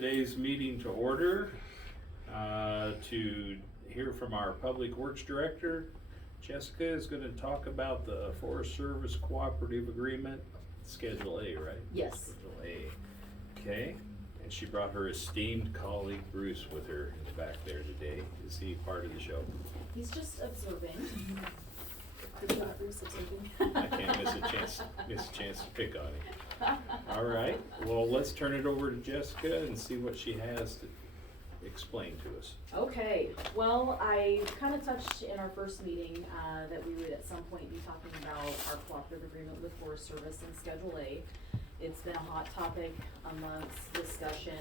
today's meeting to order to hear from our Public Works Director. Jessica is going to talk about the Forest Service Cooperative Agreement, Schedule A, right? Yes. Schedule A. Okay, and she brought her esteemed colleague Bruce with her. He's back there today. Is he part of the show? He's just observing. Is not Bruce observing? I can't miss a chance to pick on him. All right, well, let's turn it over to Jessica and see what she has to explain to us. Okay, well, I kind of touched in our first meeting that we would at some point be talking about our cooperative agreement with Forest Service and Schedule A. It's been a hot topic amongst discussion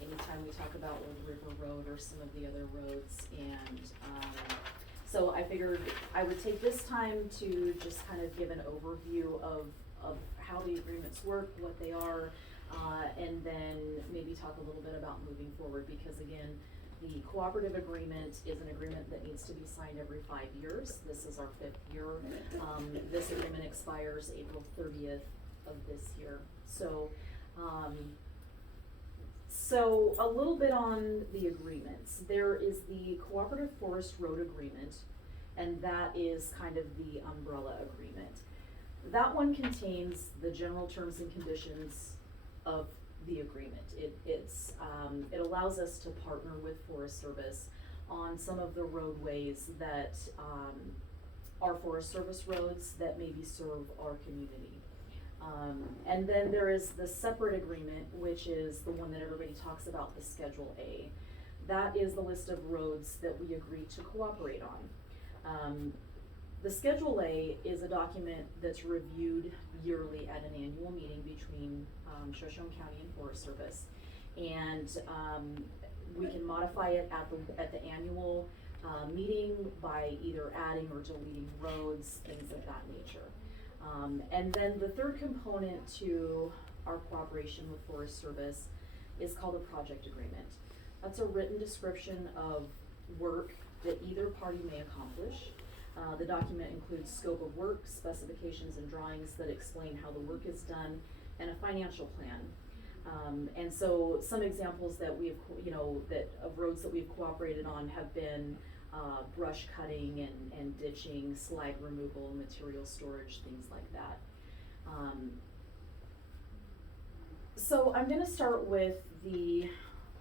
anytime we talk about Old River Road or some of the other roads, and so I figured I would take this time to just kind of give an overview of how the agreements work, what they are, and then maybe talk a little bit about moving forward, because again, the cooperative agreement is an agreement that needs to be signed every 5 years. This is our 5th year. This agreement expires April 30th of this year. So, so a little bit on the agreements. There is the Cooperative Forest Road Agreement, and that is kind of the umbrella agreement. That one contains the general terms and conditions of the agreement. It allows us to partner with Forest Service on some of the roadways that are Forest Service roads that maybe serve our community. And then there is the separate agreement, which is the one that everybody talks about, the Schedule A. That is the list of roads that we agree to cooperate on. The Schedule A is a document that's reviewed yearly at an annual meeting between Shoshone County and Forest Service. And we can modify it at the annual meeting by either adding or deleting roads, things of that nature. And then the third component to our cooperation with Forest Service is called a project agreement. That's a written description of work that either party may accomplish. The document includes scope of work, specifications and drawings that explain how the work is done, and a financial plan. And so some examples that we've, of roads that we've cooperated on have been brush cutting and ditching, slag removal, material storage, things like that. So I'm gonna start with the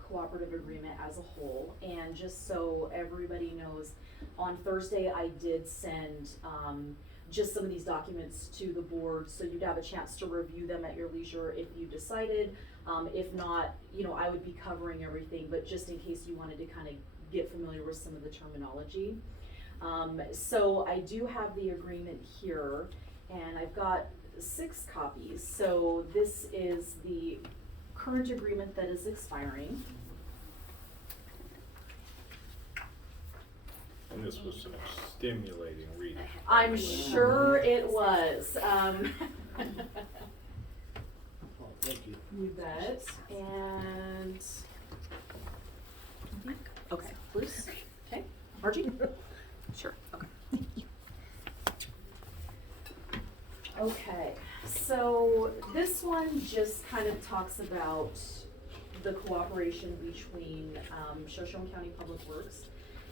cooperative agreement as a whole, and just so everybody knows, on Thursday I did send just some of these documents to the board, so you'd have a chance to review them at your leisure if you decided. If not, I would be covering everything, but just in case you wanted to kind of get familiar with some of the terminology. So I do have the agreement here, and I've got 6 copies. So this is the current agreement that is expiring. And this was some stimulating reading. I'm sure it was. Oh, thank you. You bet. And okay, Bruce. Okay, Margie. Sure. Okay. Okay. So this one just kind of talks about the cooperation between Shoshone County Public Works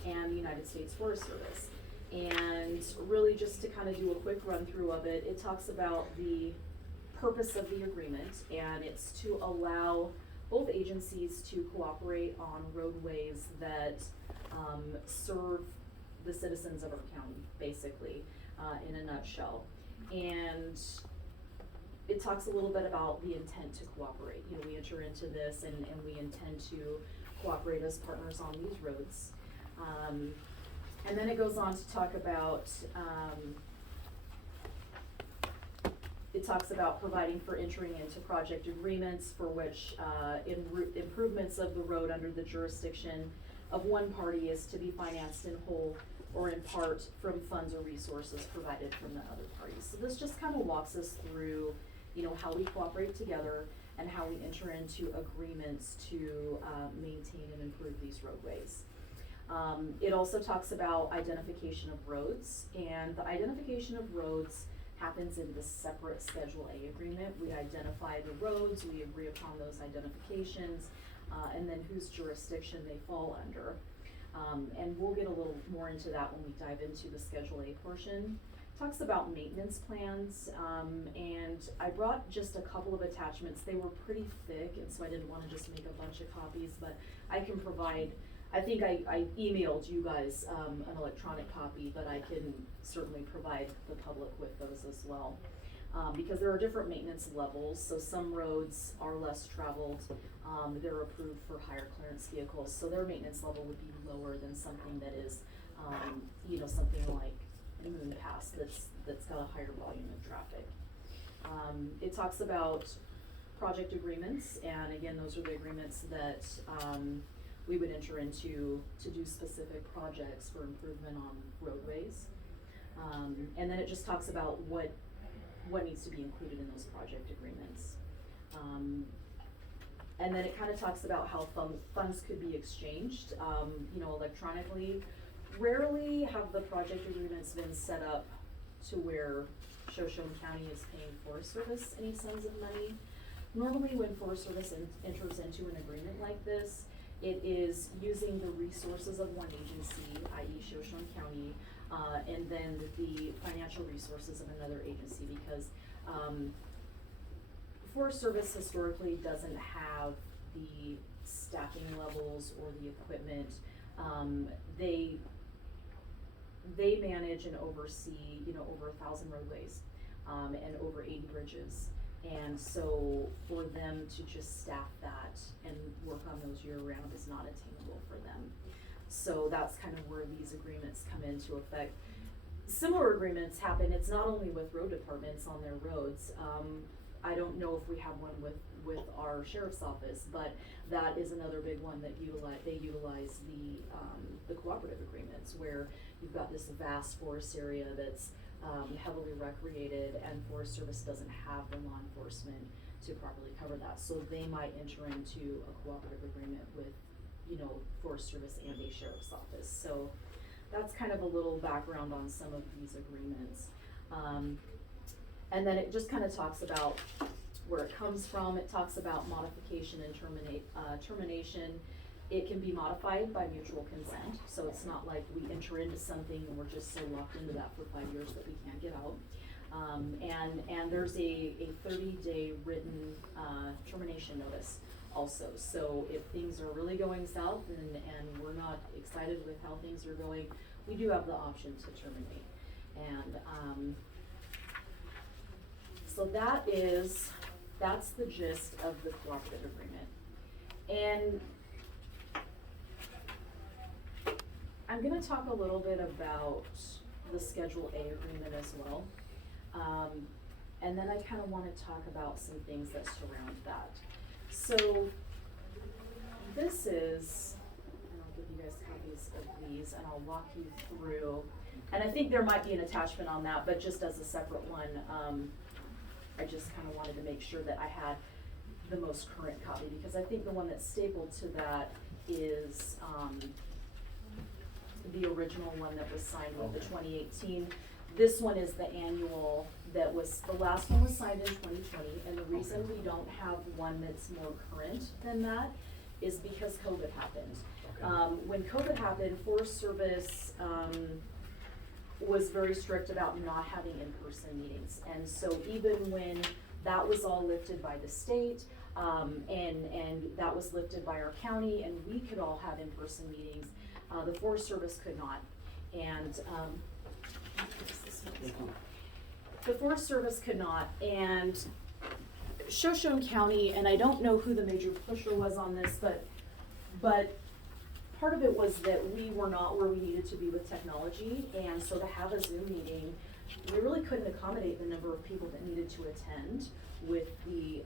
and the United States Forest Service. And really just to kind of do a quick run through of it, it talks about the purpose of the agreement, and it's to allow both agencies to cooperate on roadways that serve the citizens of our county, basically, in a nutshell. And it talks a little bit about the intent to cooperate. We enter into this and we intend to cooperate as partners on these roads. And then it goes on to talk about, it talks about providing for entering into project agreements for which improvements of the road under the jurisdiction of one party is to be financed in whole or in part from funds or resources provided from the other parties. So this just kind of walks us through, how we cooperate together and how we enter into agreements to maintain and improve these roadways. It also talks about identification of roads, and the identification of roads happens in this separate Schedule A agreement. We identify the roads, we agree upon those identifications, and then whose jurisdiction they fall under. And we'll get a little more into that when we dive into the Schedule A portion. Talks about maintenance plans, and I brought just a couple of attachments. They were pretty thick, and so I didn't wanna just make a bunch of copies, but I can provide, I think I emailed you guys, an electronic copy, but I can certainly provide the public with those as well. Because there are different maintenance levels, so some roads are less traveled, they're approved for higher clearance vehicles, so their maintenance level would be lower than something that is, something like Moon Pass that's got a higher volume of traffic. It talks about project agreements, and again, those are the agreements that, we would enter into to do specific projects for improvement on roadways. And then it just talks about what needs to be included in those project agreements. And then it kind of talks about how funds could be exchanged, electronically. Rarely have the project agreements been set up to where Shoshone County is paying Forest Service any sums of money. Normally when Forest Service enters into an agreement like this, it is using the resources of one agency, i.e. Shoshone County, and then the financial resources of another agency, because Forest Service historically doesn't have the staffing levels or the equipment. They manage and oversee, over 1,000 roadways, and over 80 bridges. And so for them to just staff that and work on those year round is not attainable for them. So that's kind of where these agreements come into effect. Similar agreements happen, it's not only with road departments on their roads. I don't know if we have one with our sheriff's office, but that is another big one that they utilize the cooperative agreements, where you've got this vast forest area that's heavily recreated, and Forest Service doesn't have the law enforcement to properly cover that. So they might enter into a cooperative agreement with, Forest Service and a sheriff's office. So that's kind of a little background on some of these agreements. And then it just kind of talks about where it comes from. It talks about modification and termination. It can be modified by mutual consent, so it's not like we enter into something and we're just so locked into that for 5 years that we can't get out. And there's a 30-day written termination notice also. So if things are really going south and we're not excited with how things are going, we do have the option to terminate. And so that's the gist of the cooperative agreement. And I'm gonna talk a little bit about the Schedule A agreement as well. And then I kinda wanna talk about some things that surround that. So this is, and I'll give you guys copies of these and I'll walk you through, and I think there might be an attachment on that, but just as a separate one, I just kinda wanted to make sure that I had the most current copy, because I think the one that's stapled to that is, the original one that was signed with the 2018. This one is the annual the last one was signed in 2020, and the reason we don't have one that's more current than that is because COVID happened. Okay. When COVID happened, Forest Service, was very strict about not having in-person meetings. And so even when that was all lifted by the state, and that was lifted by our county, and we could all have in-person meetings, the Forest Service could not. And the Forest Service could not, and Shoshone County, and I don't know who the major pusher was on this, but part of it was that we were not where we needed to be with technology, and so to have a Zoom meeting, we really couldn't accommodate the number of people that needed to attend with the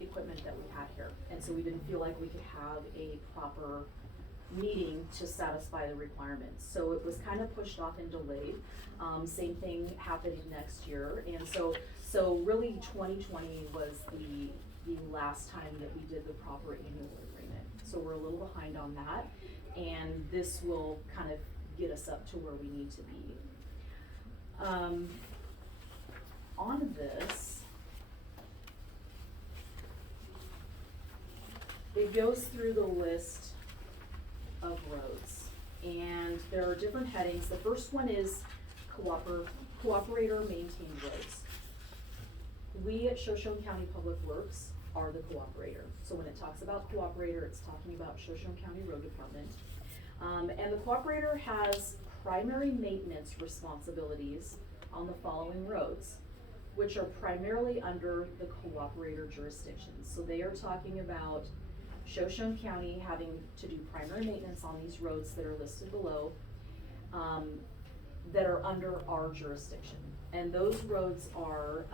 equipment that we had here. And so we didn't feel like we could have a proper meeting to satisfy the requirements. So it was kind of pushed off and delayed. Same thing happened next year. And so really 2020 was the last time that we did the proper annual agreement. So we're a little behind on that. And this will kind of get us up to where we need to be. on this, it goes through the list of roads, and there are different headings. The first one is cooperator maintained roads. We at Shoshone County Public Works are the cooperator. So when it talks about cooperator, it's talking about Shoshone County Road Department. And the cooperator has primary maintenance responsibilities on the following roads, which are primarily under the cooperator jurisdiction. So they are talking about Shoshone County having to do primary maintenance on these roads that are listed below, that are under our jurisdiction. And those roads are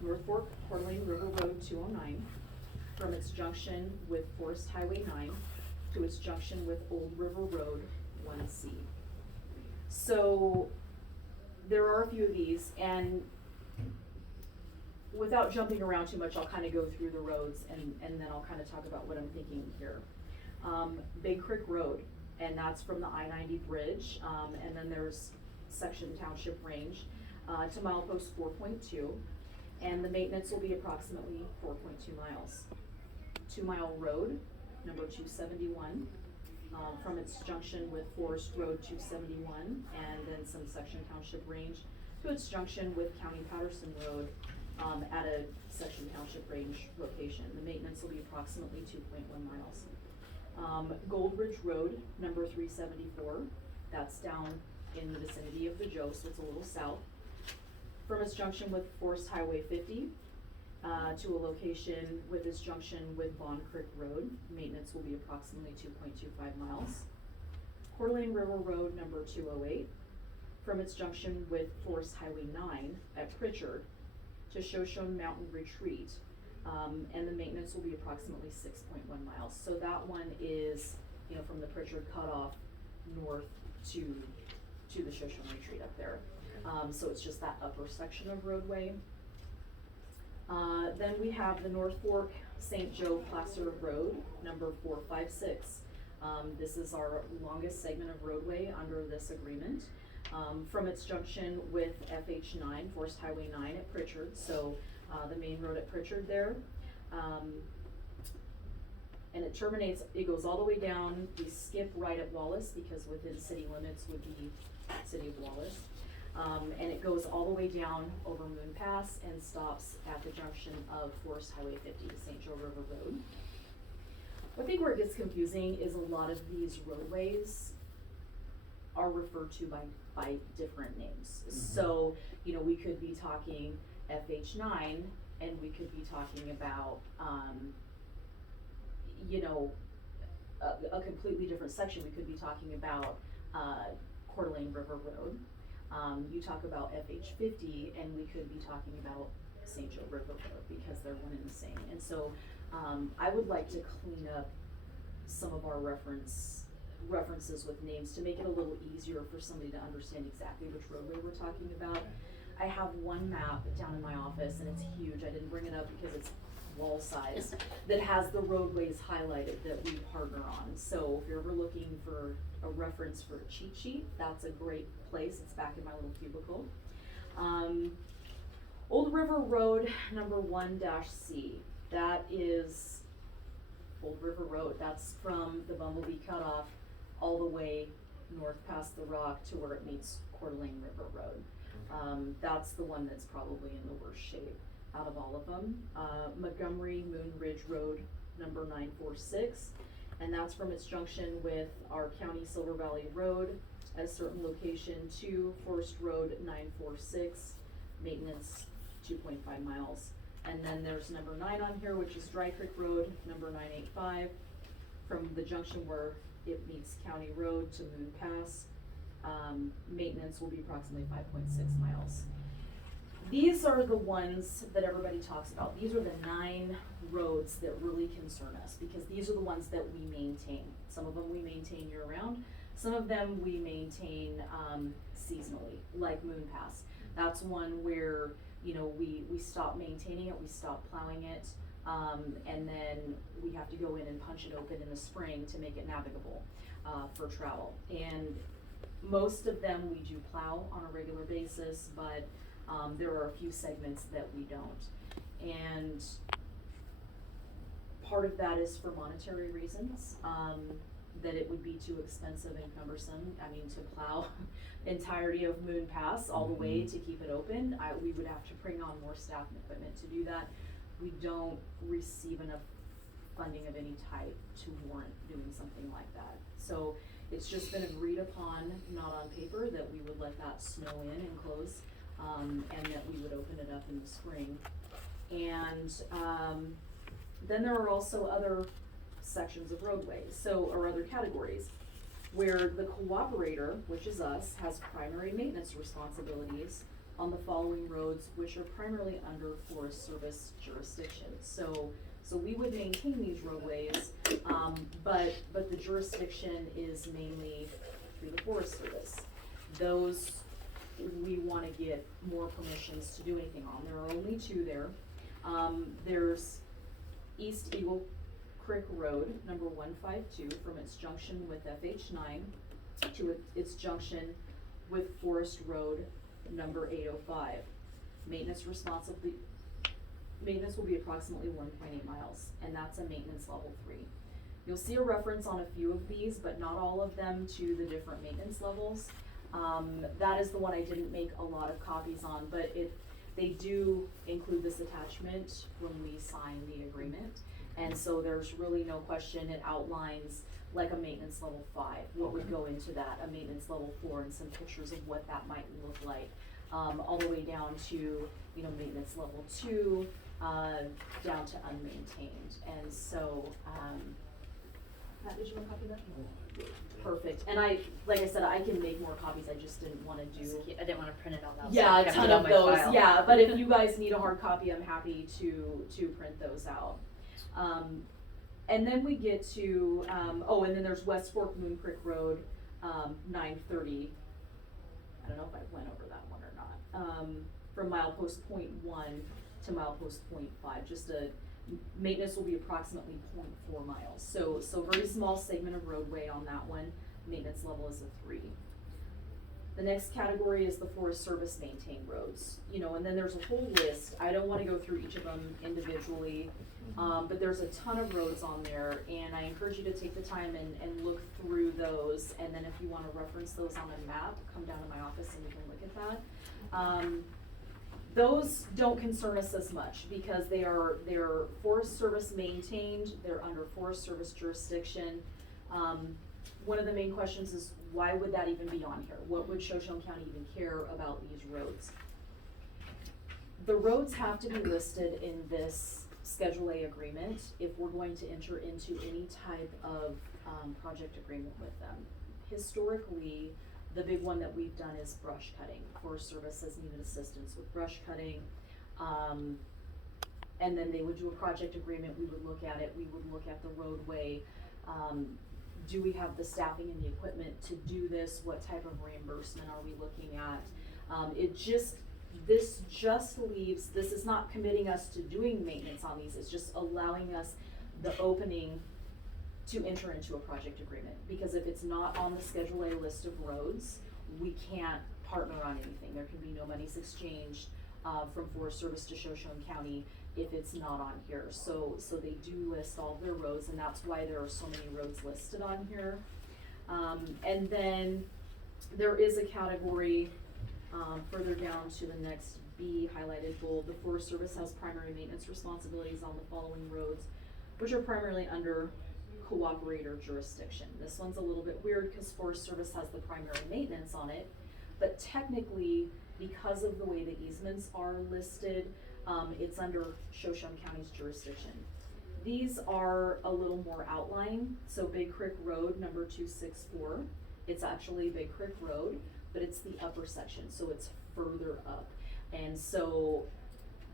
North Fork Coeur d'Alene River Road 209, from its junction with Forest Highway 9 to its junction with Old River Road 1C. So there are a few of these, and without jumping around too much, I'll kind of go through the roads, and then I'll kind of talk about what I'm thinking here. Big Creek Road, and that's from the I-90 bridge, and then there's section Township Range to milepost 4.2, and the maintenance will be approximately 4.2 miles. 2 Mile Road, number 271, from its junction with Forest Road 271, and then some section Township Range to its junction with County Patterson Road at a section Township Range location. The maintenance will be approximately 2.1 miles. Gold Ridge Road, number 374, that's down in the vicinity of the Joe, so it's a little south. From its junction with Forest Highway 50 to a location with its junction with Bond Creek Road, maintenance will be approximately 2.25 miles. Coeur d'Alene River Road, number 208, from its junction with Forest Highway 9 at Pritchard to Shoshone Mountain Retreat, and the maintenance will be approximately 6.1 miles. So that one is, from the Pritchard cutoff north to the Shoshone Retreat up there. So it's just that upper section of roadway. Then we have the North Fork St. Joe Placer Road, number 456. This is our longest segment of roadway under this agreement. From its junction with FH9, Forest Highway 9 at Pritchard, so the main road at Pritchard there. And it terminates, it goes all the way down, we skip right at Wallace because within city limits would be City of Wallace. And it goes all the way down over Moon Pass and stops at the junction of Forest Highway 50 to St. Joe River Road. I think where it gets confusing is a lot of these roadways are referred to by different names. Mm-hmm. So, we could be talking FH9 and we could be talking about, a completely different section. We could be talking about Coeur d'Alene River Road. You talk about FH50 and we could be talking about St. Joe River Road because they're one and the same. And so I would like to clean up some of our references with names to make it a little easier for somebody to understand exactly which roadway we're talking about. I have one map down in my office and it's huge. I didn't bring it up because it's wall size that has the roadways highlighted that we partner on. So if you're ever looking for a reference for a cheat sheet, that's a great place. It's back in my little cubicle. Old River Road, number 1-C. That is Old River Road. That's from the Bumblebee Cutoff all the way north past the rock to where it meets Coeur d'Alene River Road. That's the one that's probably in the worst shape out of all of them. Montgomery Moon Ridge Road, number 946, and that's from its junction with our County Silver Valley Road at a certain location to Forest Road 946, maintenance 2.5 miles. And then there's number 9 on here, which is Dry Creek Road, number 985, from the junction where it meets County Road to Moon Pass. Maintenance will be approximately 5.6 miles. These are the ones that everybody talks about. These are the 9 roads that really concern us because these are the ones that we maintain. Some of them we maintain year round. Some of them we maintain seasonally, like Moon Pass. That's one where, we stop maintaining it, we stop plowing it, and then we have to go in and punch it open in the spring to make it navigable for travel. And most of them we do plow on a regular basis, but There are a few segments that we don't. And part of that is for monetary reasons, that it would be too expensive and cumbersome. I mean, to plow entirety of Moon Pass all the way to keep it open, we would have to bring on more staff and equipment to do that. We don't receive enough funding of any type to warrant doing something like that. So it's just been agreed upon, not on paper, that we would let that snow in and close, and that we would open it up in the spring. And then there are also other sections of roadways, or other categories, where the cooperator, which is us, has primary maintenance responsibilities on the following roads, which are primarily under Forest Service jurisdiction. So we would maintain these roadways, but the jurisdiction is mainly through the Forest Service. Those we wanna get more permissions to do anything on. There are only two there. There's East Eagle Creek Road, number 152, from its junction with FH9 to its junction with Forest Road, number 805. Maintenance will be approximately 1.8 miles, and that's a maintenance level 3. You'll see a reference on a few of these, but not all of them, to the different maintenance levels. That is the one I didn't make a lot of copies on, but they do include this attachment when we sign the agreement. And so there's really no question. It outlines like a maintenance level 5, what would go into that, a maintenance level 4, and some pictures of what that might look like, all the way down to, maintenance level 2, down to unmaintained. And so, Pat, did you want a copy of that? Perfect. And like I said, I can make more copies. I just didn't want to do. I didn't want to print it all out. Yeah, so a ton of those. Yeah, but if you guys need a hard copy, I'm happy to print those out. And then we get to, and then there's West Fork Moon Creek Road, 930. I don't know if I went over that one or not. From milepost point 1 to milepost point 5, just maintenance will be approximately 0.4 miles. So very small segment of roadway on that one. Maintenance level is a 3. The next category is the Forest Service maintained roads, and then there's a whole list. I don't want to go through each of them individually, but there's a ton of roads on there, and I encourage you to take the time and look through those, and then if you want to reference those on a map, come down to my office and we can look at that. Those don't concern us as much because they're Forest Service maintained, they're under Forest Service jurisdiction. One of the main questions is, why would that even be on here? What would Shoshone County even care about these roads? The roads have to be listed in this Schedule A agreement if we're going to enter into any type of project agreement with them. Historically, the big one that we've done is brush cutting. Forest Service has needed assistance with brush cutting. And then they would do a project agreement, we would look at it, we would look at the roadway. Do we have the staffing and the equipment to do this? What type of reimbursement are we looking at? This just leaves, this is not committing us to doing maintenance on these, it's just allowing us the opening to enter into a project agreement. Because if it's not on the Schedule A list of roads, we can't partner on anything. There can be no monies exchanged from Forest Service to Shoshone County if it's not on here. So they do list all of their roads, and that's why there are so many roads listed on here. And then there is a category further down to the next B highlighted bold. The Forest Service has primary maintenance responsibilities on the following roads, which are primarily under cooperator jurisdiction. This one's a little bit weird because Forest Service has the primary maintenance on it, but technically, because of the way the easements are listed, it's under Shoshone County's jurisdiction. These are a little more outlying. So Big Creek Road, number 264, it's actually Big Creek Road, but it's the upper section, so it's further up. And so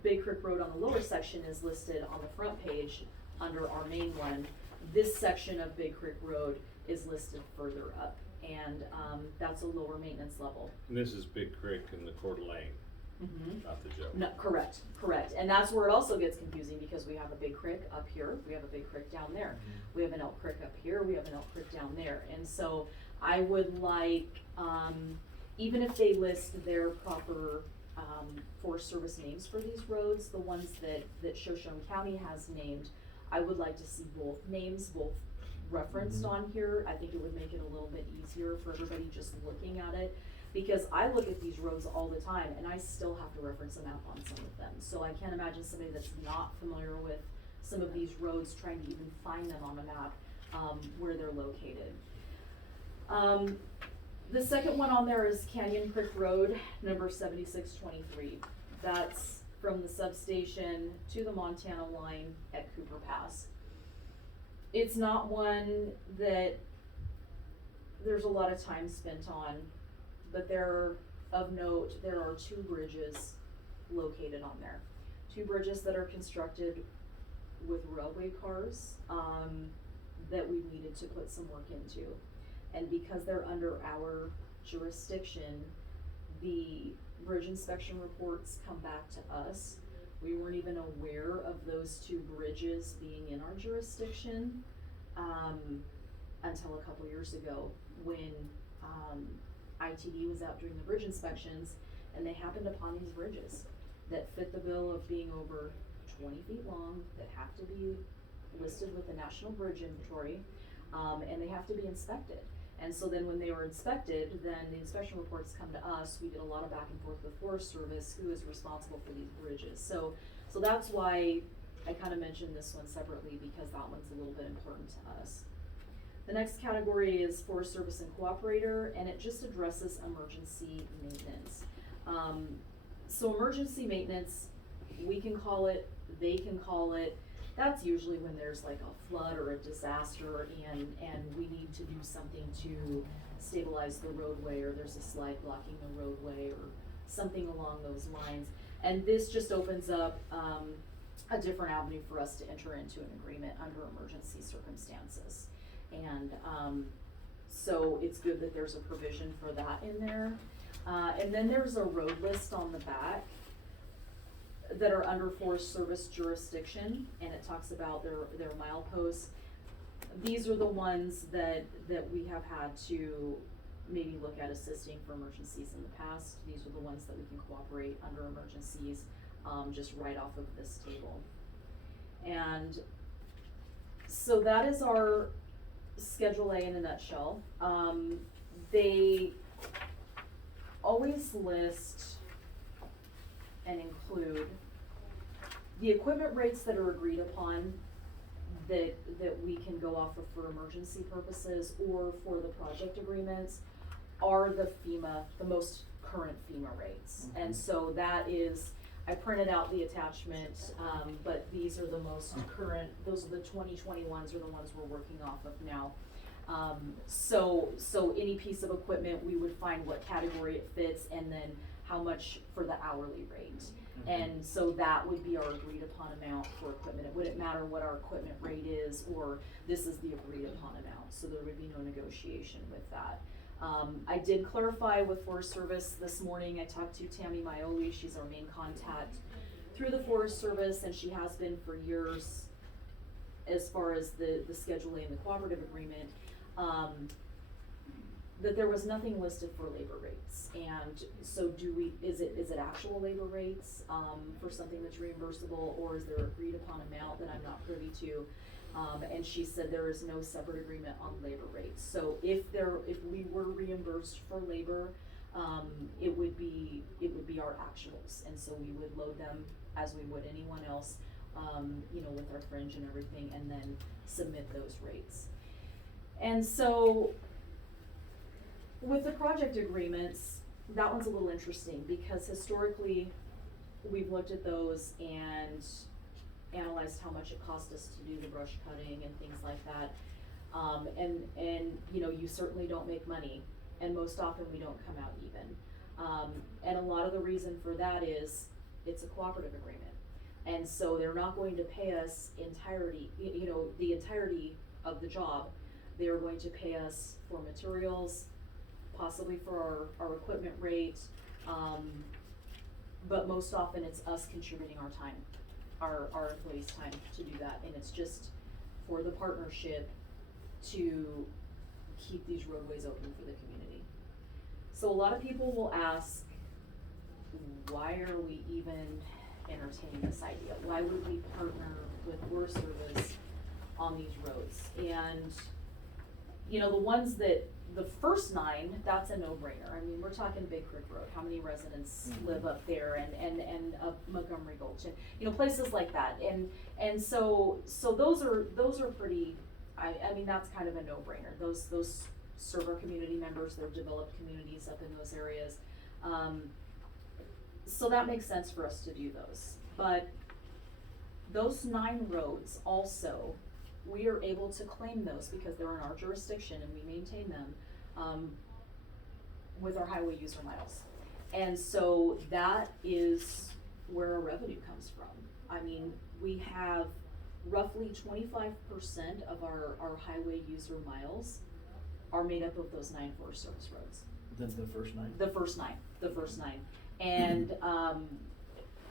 Big Creek Road on the lower section is listed on the front page under our main one. This section of Big Creek Road is listed further up, and that's a lower maintenance level. And this is Big Creek in the Coeur d'Alene, not the joke. No, correct. And that's where it also gets confusing because we have a Big Creek up here, we have a Big Creek down there. We have an Elk Creek up here, we have an Elk Creek down there. And so I would like, even if they list their proper Forest Service names for these roads. The ones that Shoshone County has named, I would like to see both names, both referenced on here. I think it would make it a little bit easier for everybody just looking at it. Because I look at these roads all the time and I still have to reference a map on some of them. So I can't imagine somebody that's not familiar with some of these roads trying to even find them on the map, where they're located. The second one on there is Canyon Creek Road, number 7623. That's from the substation to the Montana line at Cooper Pass. It's not one that there's a lot of time spent on, but of note, there are 2 bridges located on there. 2 bridges that are constructed with railway cars, that we needed to put some work into. And because they're under our jurisdiction, the bridge inspection reports come back to us. We weren't even aware of those 2 bridges being in our jurisdiction, until a couple years ago when, ITD was out doing the bridge inspections, and they happened upon these bridges that fit the bill of being over 20 feet long, that have to be listed with the National Bridge Inventory, and they have to be inspected. And so then when they were inspected, then the inspection reports come to us. We did a lot of back and forth with Forest Service, who is responsible for these bridges. So that's why I kind of mentioned this one separately, because that one's a little bit important to us. The next category is Forest Service and Cooperator, and it just addresses emergency maintenance. So emergency maintenance, we can call it, they can call it. That's usually when there's like a flood or a disaster and we need to do something to stabilize the roadway, or there's a slide blocking the roadway or something along those lines. And this just opens up a different avenue for us to enter into an agreement under emergency circumstances. And so it's good that there's a provision for that in there. And then there's a road list on the back that are under Forest Service jurisdiction, and it talks about their mileposts. These are the ones that we have had to maybe look at assisting for emergencies in the past. These are the ones that we can cooperate under emergencies, just right off of this table. And so that is our Schedule A in a nutshell. They always list and include the equipment rates that are agreed upon that we can go off of for emergency purposes or for the project agreements are the most current FEMA rates. Mm-hmm. And so that is, I printed out the attachment, but these are the most current, those are the 2021s are the ones we're working off of now. So any piece of equipment, we would find what category it fits and then how much for the hourly rate. Mm-hmm. And so that would be our agreed upon amount for equipment. It wouldn't matter what our equipment rate is, or this is the agreed upon amount. So there would be no negotiation with that. I did clarify with Forest Service this morning. I talked to Tammy Maioli. She's our main contact through the Forest Service, and she has been for years as far as the Schedule A and the Cooperative Agreement. That there was nothing listed for labor rates. And so is it actual labor rates for something that's reimbursable, or is there agreed upon amount that I'm not privy to? And she said there is no separate agreement on labor rates. So if we were reimbursed for labor, it would be our actuals, and so we would load them as we would anyone else, with our fringe and everything, and then submit those rates. And so with the project agreements, that one's a little interesting because historically we've looked at those and analyzed how much it cost us to do the brush cutting and things like that. And you certainly don't make money, and most often we don't come out even. And a lot of the reason for that is it's a cooperative agreement. And so they're not going to pay us the entirety of the job. They are going to pay us for materials, possibly for our equipment rate, but most often it's us contributing our time, our employees' time to do that, and it's just for the partnership to keep these roadways open for the community. So a lot of people will ask, why are we even entertaining this idea? Why would we partner with Forest Service on these roads? And, you know, the first 9, that's a no-brainer. I mean, we're talking Big Creek Road, how many residents live up there, and up Montgomery Gulch, and, you know, places like that. And so those are pretty, I mean, that's kind of a no-brainer. Those serve our community members, they're developed communities up in those areas. So that makes sense for us to do those. But those 9 roads also, we are able to claim those because they're in our jurisdiction and we maintain them with our highway user miles. And so that is where our revenue comes from. I mean, we have roughly 25% of our highway user miles are made up of those 9 Forest Service roads. The first 9? The first 9. And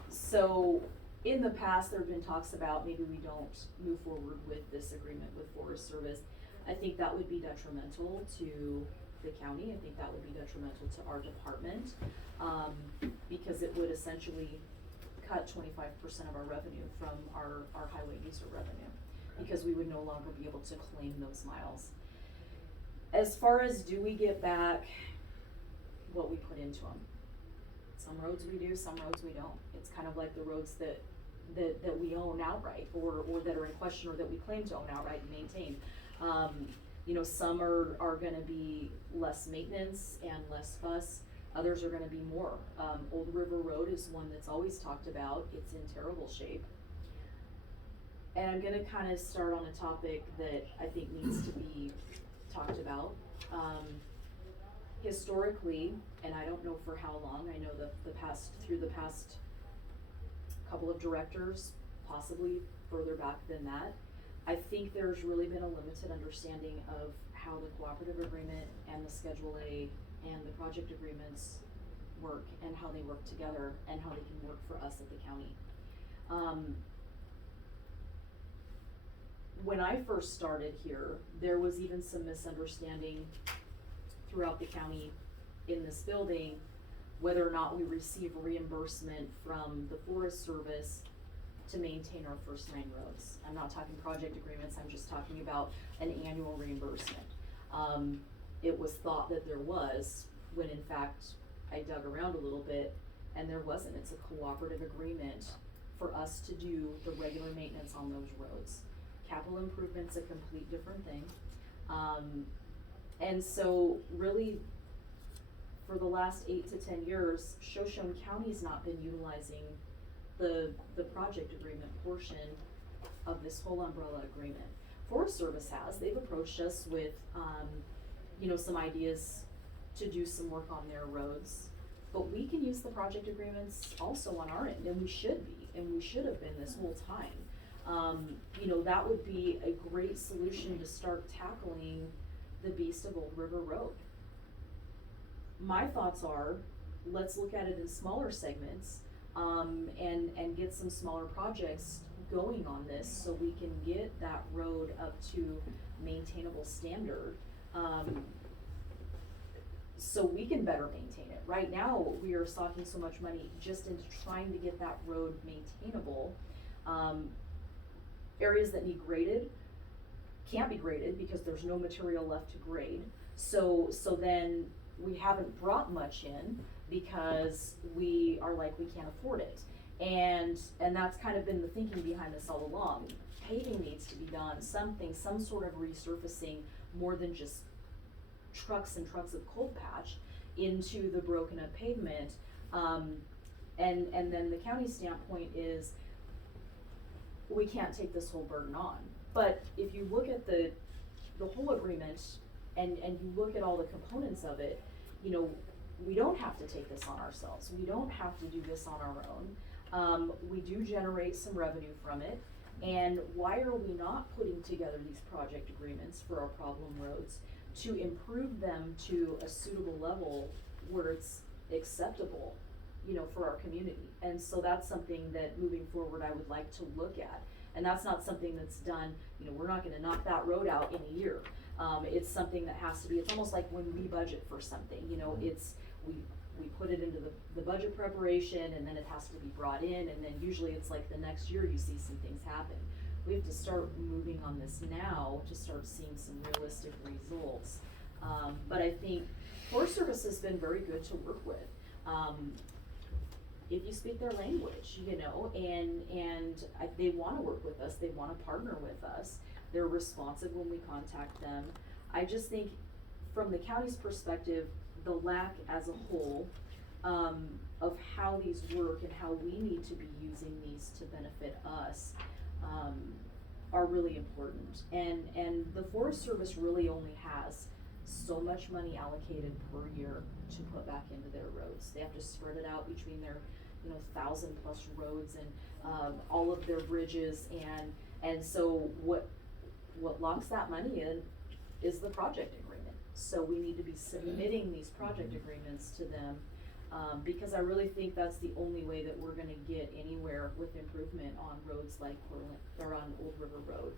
so in the past, there have been talks about maybe we don't move forward with this agreement with Forest Service. I think that would be detrimental to the county. I think that would be detrimental to our department, because it would essentially cut 25% of our revenue from our highway user revenue, because we would no longer be able to claim those miles. As far as do we get back what we put into them? Some roads we do, some roads we don't. It's kind of like the roads that we own outright, or that are in question, or that we claim to own outright and maintain. You know, some are gonna be less maintenance and less fuss. Others are gonna be more. Old River Road is one that's always talked about. It's in terrible shape. And I'm gonna kind of start on a topic that I think needs to be talked about. Historically, and I don't know for how long, I know through the past couple of directors, possibly further back than that, I think there's really been a limited understanding of how the cooperative agreement and the Schedule A and the project agreements work, and how they work together, and how they can work for us at the county. When I first started here, there was even some misunderstanding throughout the county in this building, whether or not we receive reimbursement from the Forest Service to maintain our first 9 roads. I'm not talking project agreements, I'm just talking about an annual reimbursement. It was thought that there was, when in fact I dug around a little bit and there wasn't. It's a cooperative agreement for us to do the regular maintenance on those roads. Capital improvement's a complete different thing. And so really, for the last 8 to 10 years, Shoshone County's not been utilizing the project agreement portion of this whole umbrella agreement. Forest Service has. They've approached us with, you know, some ideas to do some work on their roads, but we can use the project agreements also on our end, and we should be, and we should have been this whole time. You know, that would be a great solution to start tackling the beast of Old River Road. My thoughts are, let's look at it in smaller segments, and get some smaller projects going on this, so we can get that road up to maintainable standard, so we can better maintain it. Right now, we are socking so much money just into trying to get that road maintainable. Areas that need graded can't be graded because there's no material left to grade. So then we haven't brought much in because we are like, we can't afford it. And that's kind of been the thinking behind this all along. Paving needs to be done, some sort of resurfacing, more than just trucks and trucks of cold patch into the broken up pavement. And then the county standpoint is, we can't take this whole burden on. But if you look at the whole agreement and you look at all the components of it, you know, we don't have to take this on ourselves. We don't have to do this on our own. We do generate some revenue from it. And why are we not putting together these project agreements for our problem roads to improve them to a suitable level where it's acceptable, you know, for our community? And so that's something that moving forward I would like to look at. And that's not something that's done, you know, we're not gonna knock that road out in a year. It's something that has to be, it's almost like when we budget for something, you know, we put it into the budget preparation, and then it has to be brought in, and then usually it's like the next year you see some things happen. We have to start moving on this now to start seeing some realistic results. But I think Forest Service has been very good to work with. If you speak their language, you know, and they wanna work with us, they wanna partner with us, they're responsive when we contact them. I just think from the county's perspective, the lack as a whole, of how these work and how we need to be using these to benefit us, are really important. And the Forest Service really only has so much money allocated per year to put back into their roads. They have to spread it out between their, 1,000+ roads and, all of their bridges, and so what locks that money in is the project agreement. So we need to be submitting these project agreements to them, because I really think that's the only way that we're gonna get anywhere with improvement on roads like Portland, or on Old River Road.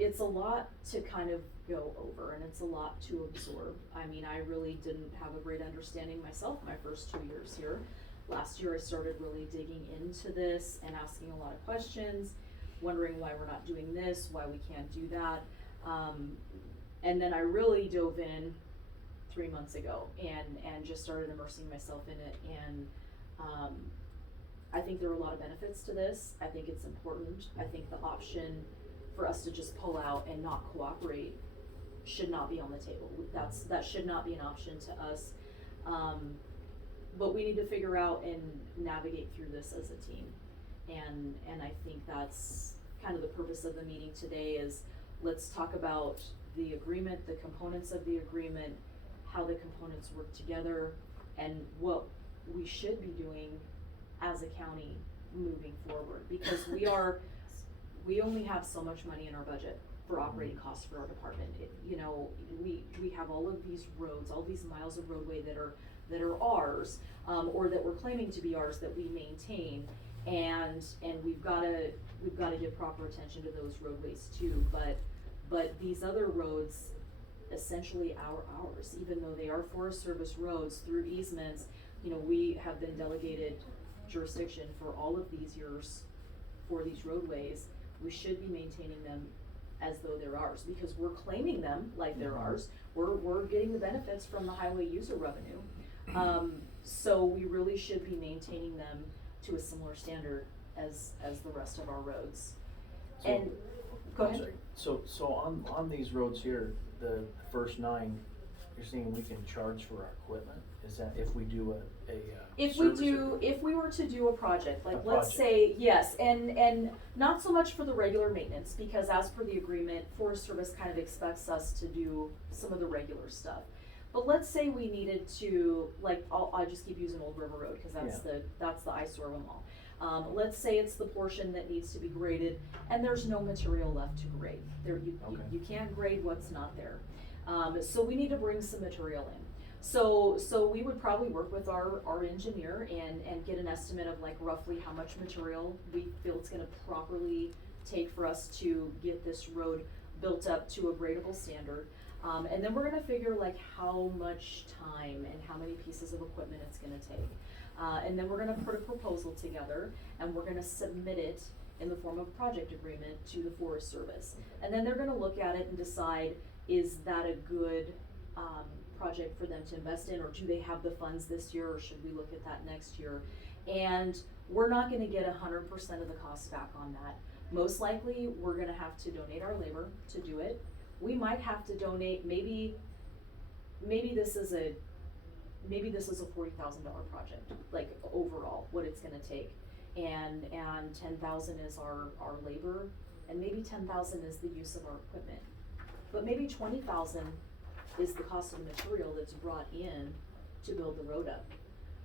It's a lot to kind of go over, and it's a lot to absorb. I mean, I really didn't have a great understanding myself my first 2 years here. Last year I started really digging into this and asking a lot of questions, wondering why we're not doing this, why we can't do that. And then I really dove in 3 months ago and just started immersing myself in it, and I think there are a lot of benefits to this. I think it's important. I think the option for us to just pull out and not cooperate should not be on the table. That should not be an option to us. But we need to figure out and navigate through this as a team. And I think that's kind of the purpose of the meeting today is let's talk about the agreement, the components of the agreement, how the components work together, and what we should be doing as a county moving forward. Because we only have so much money in our budget for operating costs for our department. We have all of these roads, all these miles of roadway that are ours, or that we're claiming to be ours that we maintain, and we've gotta give proper attention to those roadways too. But these other roads essentially are ours, even though they are Forest Service roads through easements. We have been delegated jurisdiction for all of these years for these roadways. We should be maintaining them as though they're ours, because we're claiming them like they're ours. We're getting the benefits from the highway user revenue. So we really should be maintaining them to a similar standard as the rest of our roads. So- And, go ahead. Sorry. So on these roads here, the first 9, you're saying we can charge for our equipment? Is that if we do If service if we were to do a project, like A let's project. say, yes, and not so much for the regular maintenance, because as per the agreement, Forest Service kind of expects us to do some of the regular stuff. But let's say we needed to, like, I'll just keep using Old River Road, cause that's the eyesore of them all. Let's say it's the portion that needs to be graded, and there's no material left to grade. You can't grade what's not there. So we need to bring some material in. So we would probably work with our engineer and get an estimate of like roughly how much material we feel it's gonna properly take for us to get this road built up to a gradable standard. And then we're gonna figure like how much time and how many pieces of equipment it's gonna take. And then we're gonna put a proposal together, and we're gonna submit it in the form of a project agreement to the Forest Service. And then they're gonna look at it and decide, is that a good project for them to invest in, or do they have the funds this year, or should we look at that next year? And we're not gonna get 100% of the cost back on that. Most likely, we're gonna have to donate our labor to do it. We might have to donate, maybe this is a $40,000 project, like overall, what it's gonna take. And 10,000 is our labor, and maybe 10,000 is the use of our equipment. But maybe 20,000 is the cost of the material that's brought in to build the road up.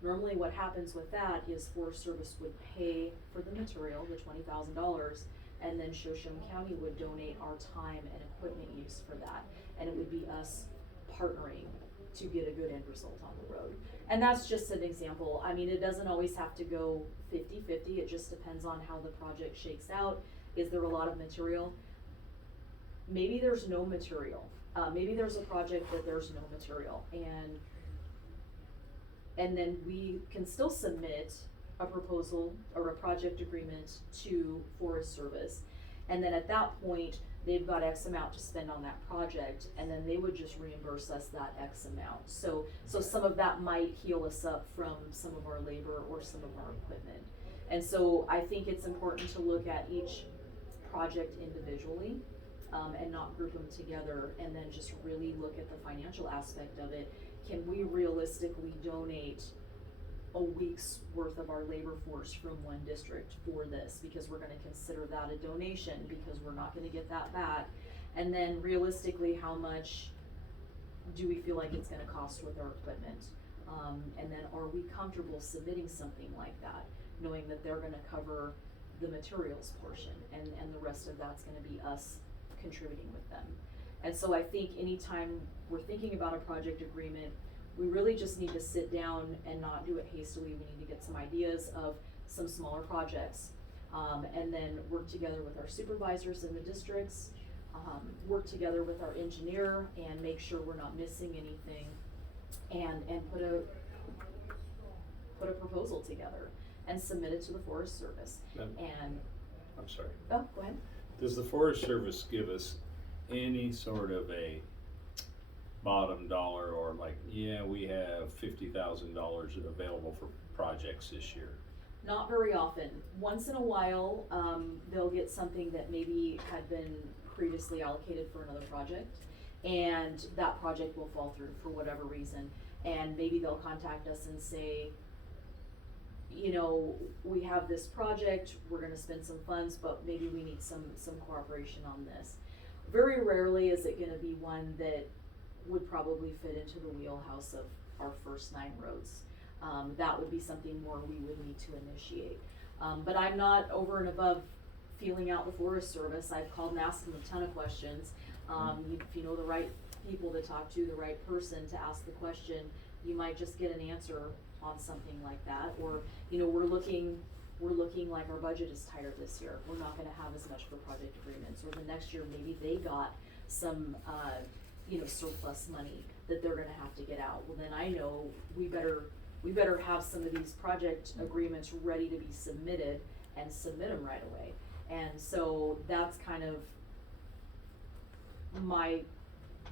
Normally what happens with that is Forest Service would pay for the material, the $20,000, and then Shoshone County would donate our time and equipment use for that. And it would be us partnering to get a good end result on the road. And that's just an example. I mean, it doesn't always have to go 50-50, it just depends on how the project shakes out. Is there a lot of material? maybe there's no material. Maybe there's a project that there's no material, and then we can still submit a proposal or a project agreement to Forest Service. And then at that point, they've got X amount to spend on that project, and then they would just reimburse us that X amount. So some of that might heal us up from some of our labor or some of our equipment. And so I think it's important to look at each project individually, and not group them together, and then just really look at the financial aspect of it. Can we realistically donate a week's worth of our labor force from one district for this, because we're gonna consider that a donation, because we're not gonna get that back? And then realistically, how much do we feel like it's gonna cost with our equipment? And then are we comfortable submitting something like that, knowing that they're gonna cover the materials portion, and the rest of that's gonna be us contributing with them? And so I think anytime we're thinking about a project agreement, we really just need to sit down and not do it hastily. We need to get some ideas of some smaller projects, and then work together with our supervisors in the districts, work together with our engineer and make sure we're not missing anything, and put a proposal together and submit it to the Forest Service. And, I'm sorry. oh, go ahead. Does the Forest Service give us any sort of a bottom dollar, or like, yeah, we have $50,000 available for projects this year? Not very often. Once in a while, they'll get something that maybe had been previously allocated for another project, and that project will fall through for whatever reason. And maybe they'll contact us and say, you know, we have this project, we're gonna spend some funds, but maybe we need some cooperation on this. Very rarely is it gonna be one that would probably fit into the wheelhouse of our first 9 roads. That would be something more we would need to initiate. But I'm not over and above feeling out the Forest Service. I've called and asked them a ton of questions. If you know the right people to talk to, the right person to ask the question, you might just get an answer on something like that. Or, you know, we're looking like our budget is tighter this year. We're not gonna have as much for project agreements. Or the next year, maybe they got some, surplus money that they're gonna have to get out. Well, then I know we better have some of these project agreements ready to be submitted and submit them right away. And so that's kind of my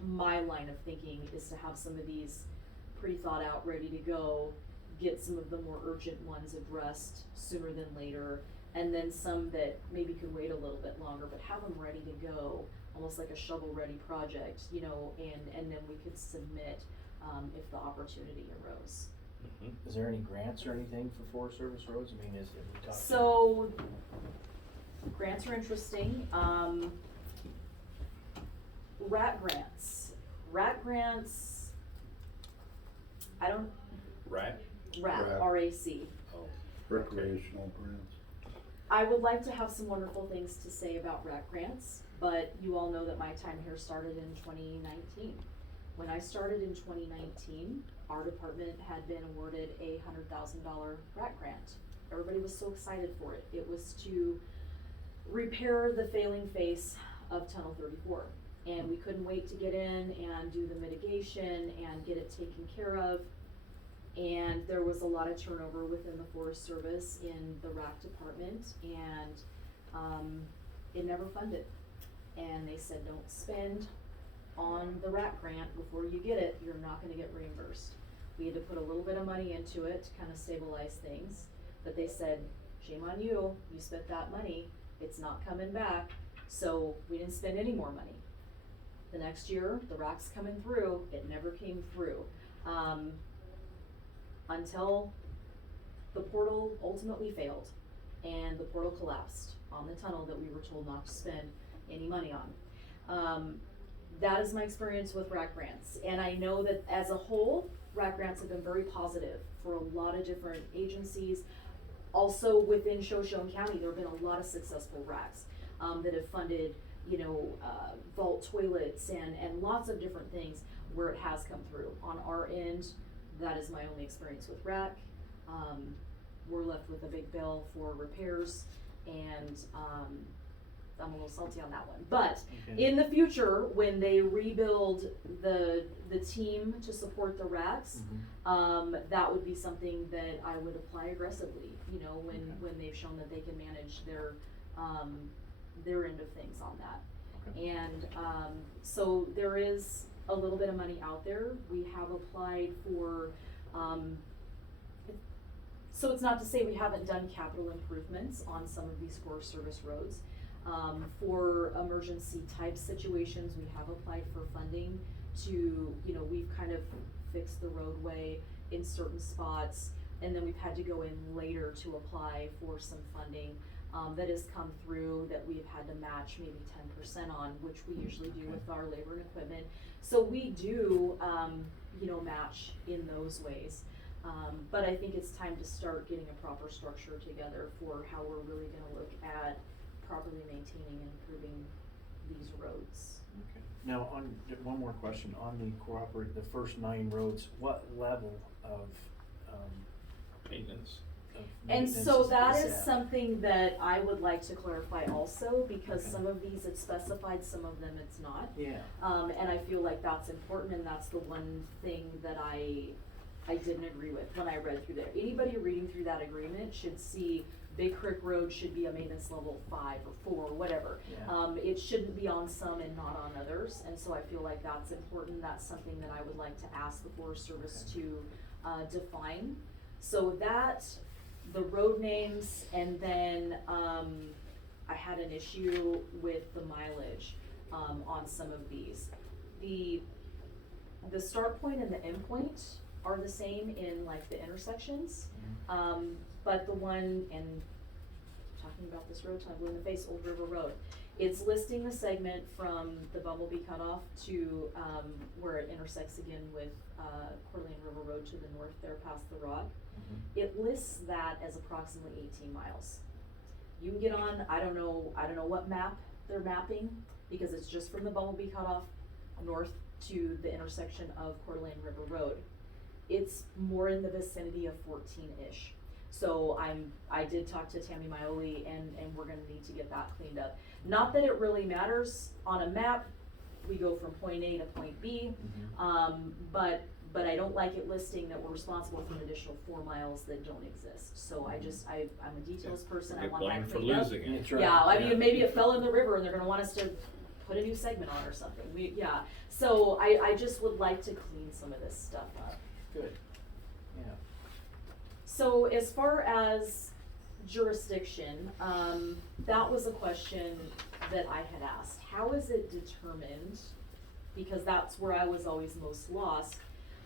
line of thinking, is to have some of these pre-thought out, ready to go, get some of the more urgent ones addressed sooner than later, and then some that maybe could wait a little bit longer, but have them ready to go, almost like a shovel-ready project, and then we could submit if the opportunity arose. Is there any grants or anything for Forest Service roads? I mean, have we talked? So, grants are interesting. RAT grants, I don't, RAC? RAC, RAC. R-A-C. Oh, Recreational grants. I would like to have some wonderful things to say about RAC grants, but you all know that my time here started in 2019. When I started in 2019, our department had been awarded a $100,000 RAC grant. Everybody was so excited for it. It was to repair the failing face of Tunnel 34. And we couldn't wait to get in and do the mitigation and get it taken care of. And there was a lot of turnover within the Forest Service in the RAC department, and it never funded. And they said, don't spend on the RAC grant before you get it, you're not gonna get reimbursed. We had to put a little bit of money into it to kind of stabilize things, but they said, shame on you, you spent that money, it's not coming back. So we didn't spend any more money. The next year, the RAC's coming through, it never came through. Until the portal ultimately failed and the portal collapsed on the tunnel that we were told not to spend any money on. That is my experience with RAC grants. And I know that as a whole, RAC grants have been very positive for a lot of different agencies. Also within Shoshone County, there have been a lot of successful RACs that have funded, vault toilets and lots of different things where it has come through. On our end, that is my only experience with RAC. We're left with a big bill for repairs, and I'm a little salty on that one. But Okay. in the future, when they rebuild the team to support the racks, Mhm. that would be something that I would apply aggressively, you know, Okay. when they've shown that they can manage their end of things on that. Okay. And, so there is a little bit of money out there. We have applied for, so it's not to say we haven't done capital improvements on some of these Forest Service roads. For emergency type situations, we have applied for funding to, you know, we've kind of fixed the roadway in certain spots, and then we've had to go in later to apply for some funding, that has come through that we've had to match maybe 10% on, which we usually do with our labor and equipment. So we do, you know, match in those ways. But I think it's time to start getting a proper structure together for how we're really gonna look at properly maintaining and improving these roads. Okay. Now, one more question, on the cooperative, the first 9 roads, what level of Maintenance. And maintenance so that is that? something that I would like to clarify also, because Okay. some of these it's specified, some of them it's not. Yeah. And I feel like that's important, and that's the one thing that I didn't agree with when I read through that. Anybody reading through that agreement should see Big Creek Road should be a maintenance level 5 or 4, whatever. Yeah. It shouldn't be on some and not on others, and so I feel like that's important. That's something that I would like to ask the Forest Service Okay. to define. So that, the road names, and then I had an issue with the mileage on some of these. The start point and the end point are the same in like the intersections, but the one, and talking about this road till I'm blue in the face, Old River Road, it's listing the segment from the Bumblebee Cutoff to where it intersects again with Coeur d'Alene River Road to the north there past the rock. Mhm. It lists that as approximately 18 miles. You can get on, I don't know what map they're mapping, because it's just from the Bumblebee Cutoff north to the intersection of Coeur d'Alene River Road. It's more in the vicinity of 14-ish. So I did talk to Tammy Maioli, and we're gonna need to get that cleaned up. Not that it really matters on a map, we go from point A to point B, but I don't like it listing that we're responsible for an additional 4 miles that don't exist. So I'm a details person, I Get want that blamed for cleaned up. losing it. That's right. Yeah, I mean, maybe it fell in the river and they're gonna want us to put a new segment on or something, so I just would like to clean some of this stuff up. Good. Yeah. So as far as jurisdiction, that was a question that I had asked. How is it determined? Because that's where I was always most lost.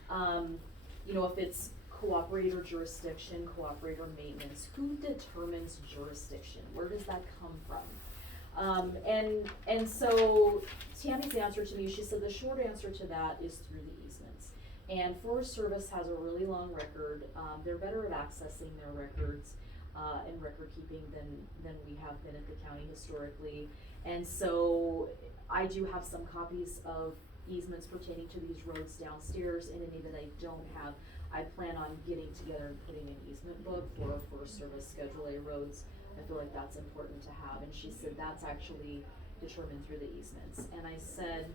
You know, if it's cooperator jurisdiction, cooperator maintenance, who determines jurisdiction? Where does that come from? And so Tammy's answer to me, she said the short answer to that is through the easements. And Forest Service has a really long record. They're better at accessing their records and record keeping than we have been at the county historically. And so I do have some copies of easements pertaining to these roads downstairs, and any that I don't have, I plan on getting together and putting an easement book for Forest Service Schedule A roads. I feel like that's important to have, and she said that's actually determined through the easements. And I said,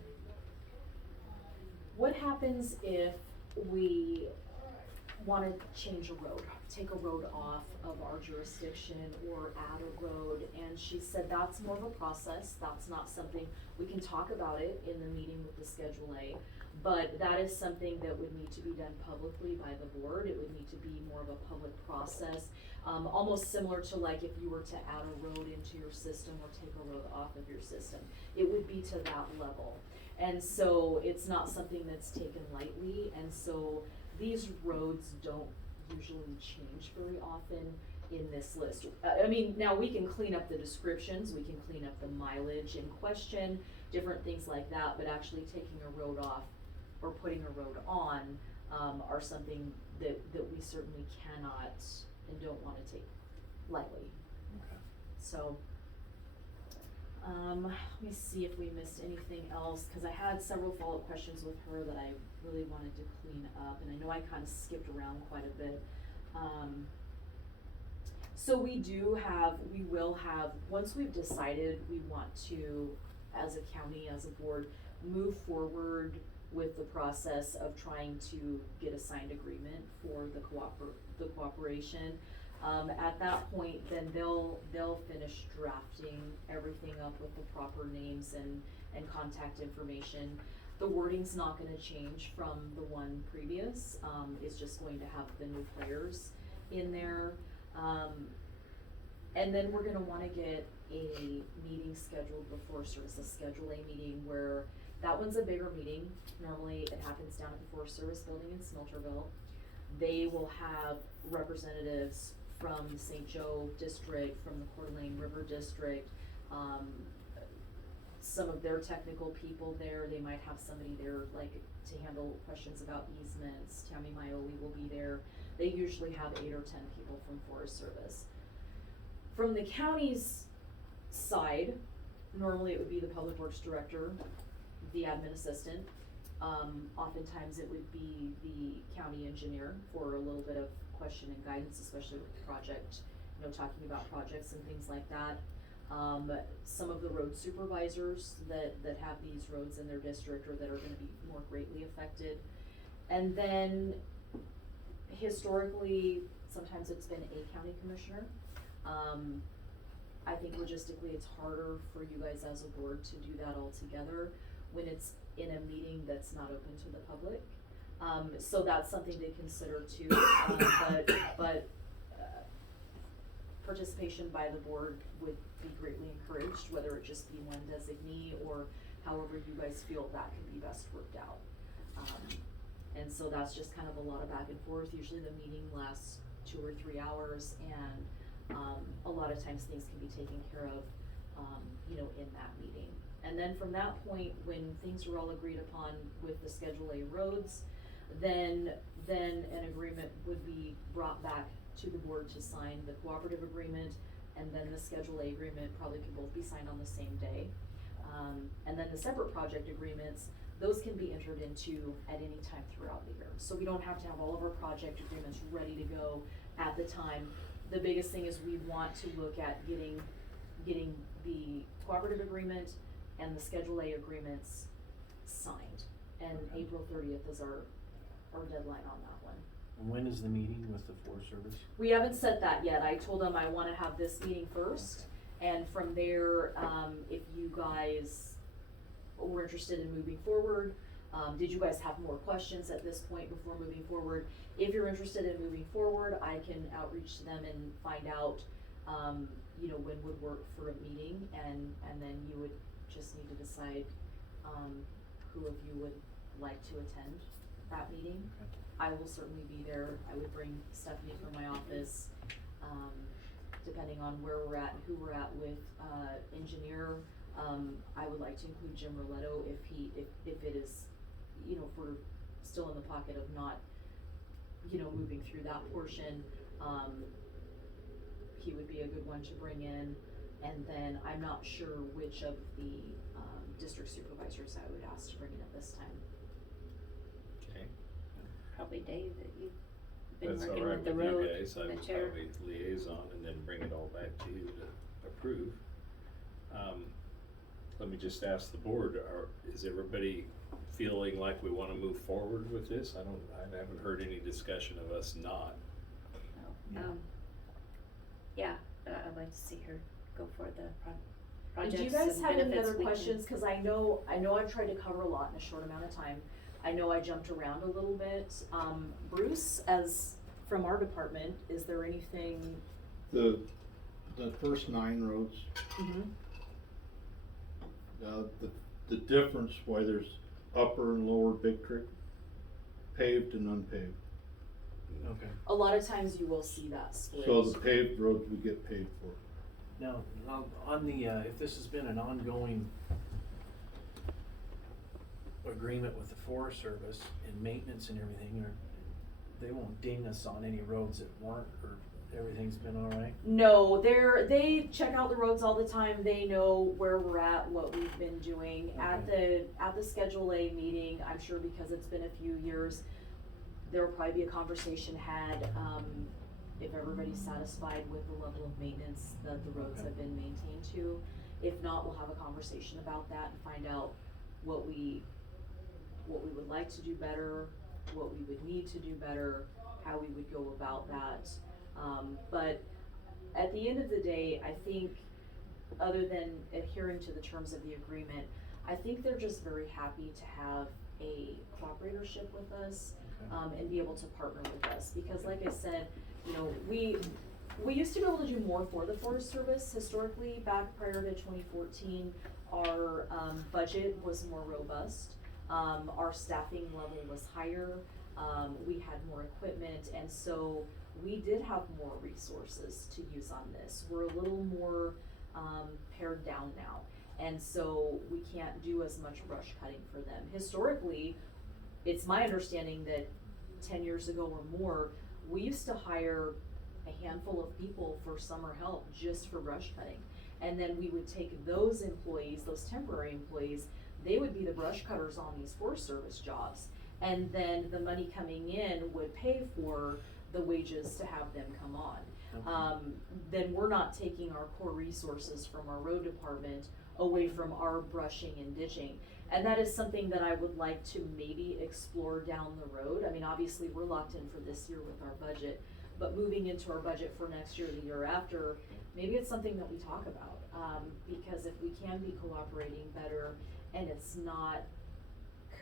what happens if we wanna change a road, take a road off of our jurisdiction or add a road? And she said that's more of a process, that's not something, we can talk about it in the meeting with the Schedule A, but that is something that would need to be done publicly by the board. It would need to be more of a public process, almost similar to like if you were to add a road into your system or take a road off of your system. It would be to that level. And so it's not something that's taken lightly, and so these roads don't usually change very often in this list. I mean, now we can clean up the descriptions, we can clean up the mileage in question, different things like that, but actually taking a road off or putting a road on are something that we certainly cannot and don't wanna take lightly. Okay. So, let me see if we missed anything else, cause I had several follow-up questions with her that I really wanted to clean up, and I know I kinda skipped around quite a bit. So we will have, once we've decided we want to, as a county, as a board, move forward with the process of trying to get a signed agreement for the cooperation. At that point, then they'll finish drafting everything up with the proper names and contact information. The wording's not gonna change from the one previous, it's just going to have the new players in there. And then we're gonna wanna get a meeting scheduled before service, a Schedule A meeting where, that one's a bigger meeting. Normally it happens down at the Forest Service Building in Smelterville. They will have representatives from the St. Joe District, from the Coeur d'Alene River District, some of their technical people there. They might have somebody there like to handle questions about easements. Tammy Maioli will be there. They usually have 8 or 10 people from Forest Service. From the county's side, normally it would be the Public Works Director, the admin assistant. Oftentimes it would be the county engineer for a little bit of question and guidance, especially with the project, talking about projects and things like that. Some of the road supervisors that have these roads in their district or that are gonna be more greatly affected. And then historically, sometimes it's been a county commissioner. I think logistically it's harder for you guys as a board to do that all together when it's in a meeting that's not open to the public. So that's something to consider too, but participation by the board would be greatly encouraged, whether it just be one designee or however you guys feel that could be best worked out. And so that's just kind of a lot of back and forth. Usually the meeting lasts 2 or 3 hours, and a lot of times things can be taken care of, in that meeting. And then from that point, when things are all agreed upon with the Schedule A roads, then an agreement would be brought back to the board to sign the cooperative agreement, and then the Schedule A agreement probably could both be signed on the same day. And then the separate project agreements, those can be entered into at any time throughout the year. So we don't have to have all of our project agreements ready to go at the time. The biggest thing is we want to look at getting the cooperative agreement and the Schedule A agreements signed. And April 30th is our deadline on that one. And when is the meeting with the Forest Service? We haven't set that yet. I told them I wanna have this meeting first, and from there, if you guys were interested in moving forward, did you guys have more questions at this point before moving forward? If you're interested in moving forward, I can outreach to them and find out, when would work for a meeting, and then you would just need to decide, who of you would like to attend that meeting. Okay. I will certainly be there. I would bring Stephanie from my office, depending on where we're at and who we're at with, engineer. I would like to include Jim Roletto if it is, if we're still in the pocket of not, moving through that portion. He would be a good one to bring in. And then I'm not sure which of the, district supervisors I would ask to bring in at this time. Okay. Probably Dave, that you've been That's working all right with the with you road, guys. I the would chair. probably liaison and then bring it all back to you to approve. Let me just ask the board, is everybody feeling like we wanna move forward with this? I haven't heard any discussion of us not. No. Yeah, I'd like to see her go for the projects Did you guys and have any benefits other we can- questions? Cause I know I've tried to cover a lot in a short amount of time. I know I jumped around a little bit. Bruce, from our department, is there anything? The first 9 roads, Mm-hmm. the difference why there's upper and lower Big Creek, paved and unpaved. Okay. A lot of times you will see that split. So the paved roads we get paid for. Now, on the, if this has been an ongoing agreement with the Forest Service and maintenance and everything, or they won't ding us on any roads that weren't, or everything's been all right? No, they check out the roads all the time. They know where we're at, what we've been doing. Okay. At the Schedule A meeting, I'm sure because it's been a few years, there will probably be a conversation had, if everybody's satisfied with the level of maintenance that the roads Okay. have been maintained to. If not, we'll have a conversation about that and find out what we would like to do better, what we would need to do better, how we would go about that. But at the end of the day, I think, other than adhering to the terms of the agreement, I think they're just very happy to have a cooperatorship with us, Okay. and be able to partner with us. Because like I said, you know, we used to be able to do more for the Forest Service historically. Back prior to 2014, our budget was more robust. Our staffing level was higher. We had more equipment, and so we did have more resources to use on this. We're a little more pared down now, and so we can't do as much brush cutting for them. Historically, it's my understanding that 10 years ago or more, we used to hire a handful of people for summer help just for brush cutting. And then we would take those employees, those temporary employees, they would be the brush cutters on these Forest Service jobs. And then the money coming in would pay for the wages to have them come on. Okay. Then we're not taking our core resources from our road department away from our brushing and ditching. And that is something that I would like to maybe explore down the road. I mean, obviously, we're locked in for this year with our budget, but moving into our budget for next year, the year after, maybe it's something that we talk about. Because if we can be cooperating better and it's not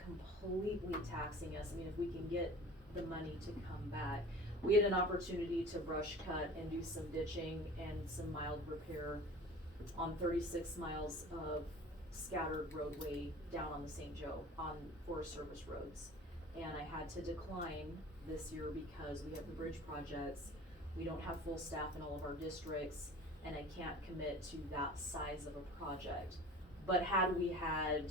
completely taxing us, I mean, if we can get the money to come back. We had an opportunity to brush cut and do some ditching and some mild repair on 36 miles of scattered roadway down on the St. Joe on Forest Service roads. And I had to decline this year because we have the bridge projects, we don't have full staff in all of our districts, and I can't commit to that size of a project. But had we had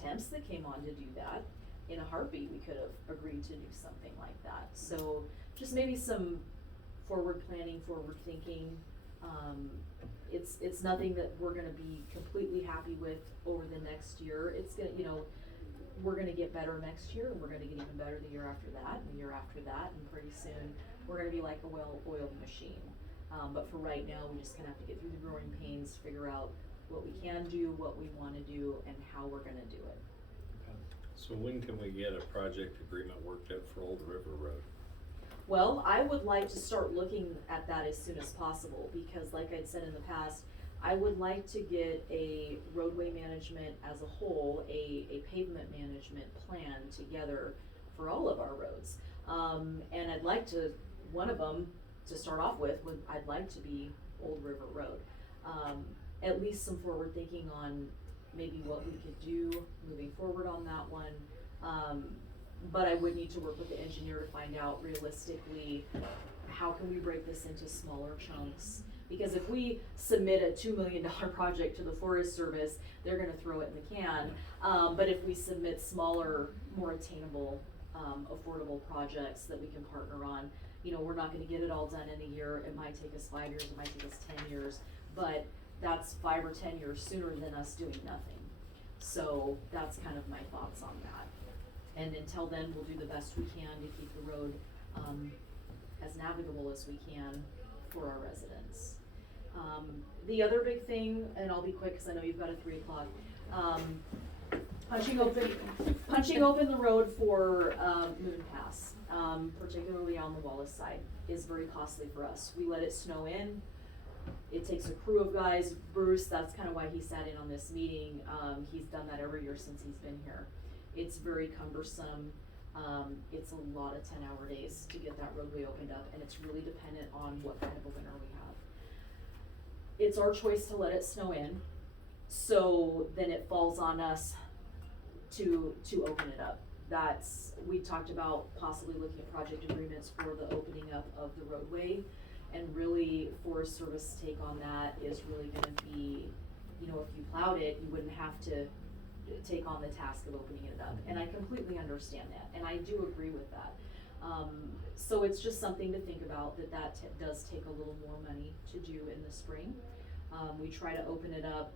temps that came on to do that, in a heartbeat, we could have agreed to do something like that. So just maybe some forward planning, forward thinking. It's nothing that we're gonna be completely happy with over the next year. It's gonna, you know, we're gonna get better next year, and we're gonna get even better the year after that, and the year after that, and pretty soon, we're gonna be like a well-oiled machine. But for right now, we just gonna have to get through the growing pains, figure out what we can do, what we wanna do, and how we're gonna do it. Okay. So when can we get a project agreement worked out for Old River Road? Well, I would like to start looking at that as soon as possible, because like I'd said in the past, I would like to get a roadway management as a whole, a pavement management plan together for all of our roads. And I'd like to, one of them, to start off with, I'd like to be Old River Road. At least some forward thinking on maybe what we could do moving forward on that one. But I would need to work with the engineer to find out realistically, how can we break this into smaller chunks? Because if we submit a $2 million project to the Forest Service, they're gonna throw it in the can. But if we submit smaller, more attainable, affordable projects that we can partner on, you know, we're not gonna get it all done in a year. It might take us 5 years, it might take us 10 years, but that's 5 or 10 years sooner than us doing nothing. So that's kind of my thoughts on that. And until then, we'll do the best we can to keep the road as navigable as we can for our residents. The other big thing, and I'll be quick because I know you've got a 3 o'clock, punching open the road for Moon Pass, particularly on the Wallace side, is very costly for us. We let it snow in. It takes a crew of guys. Bruce, that's kind of why he sat in on this meeting. He's done that every year since he's been here. It's very cumbersome. It's a lot of 10-hour days to get that roadway opened up, and it's really dependent on what kind of a winter we have. It's our choice to let it snow in, so then it falls on us to open it up. We talked about possibly looking at project agreements for the opening up of the roadway, and really Forest Service take on that is really gonna be, you know, if you plowed it, you wouldn't have to take on the task of opening it up, and I completely understand that, and I do agree with that. So it's just something to think about, that does take a little more money to do in the spring. We try to open it up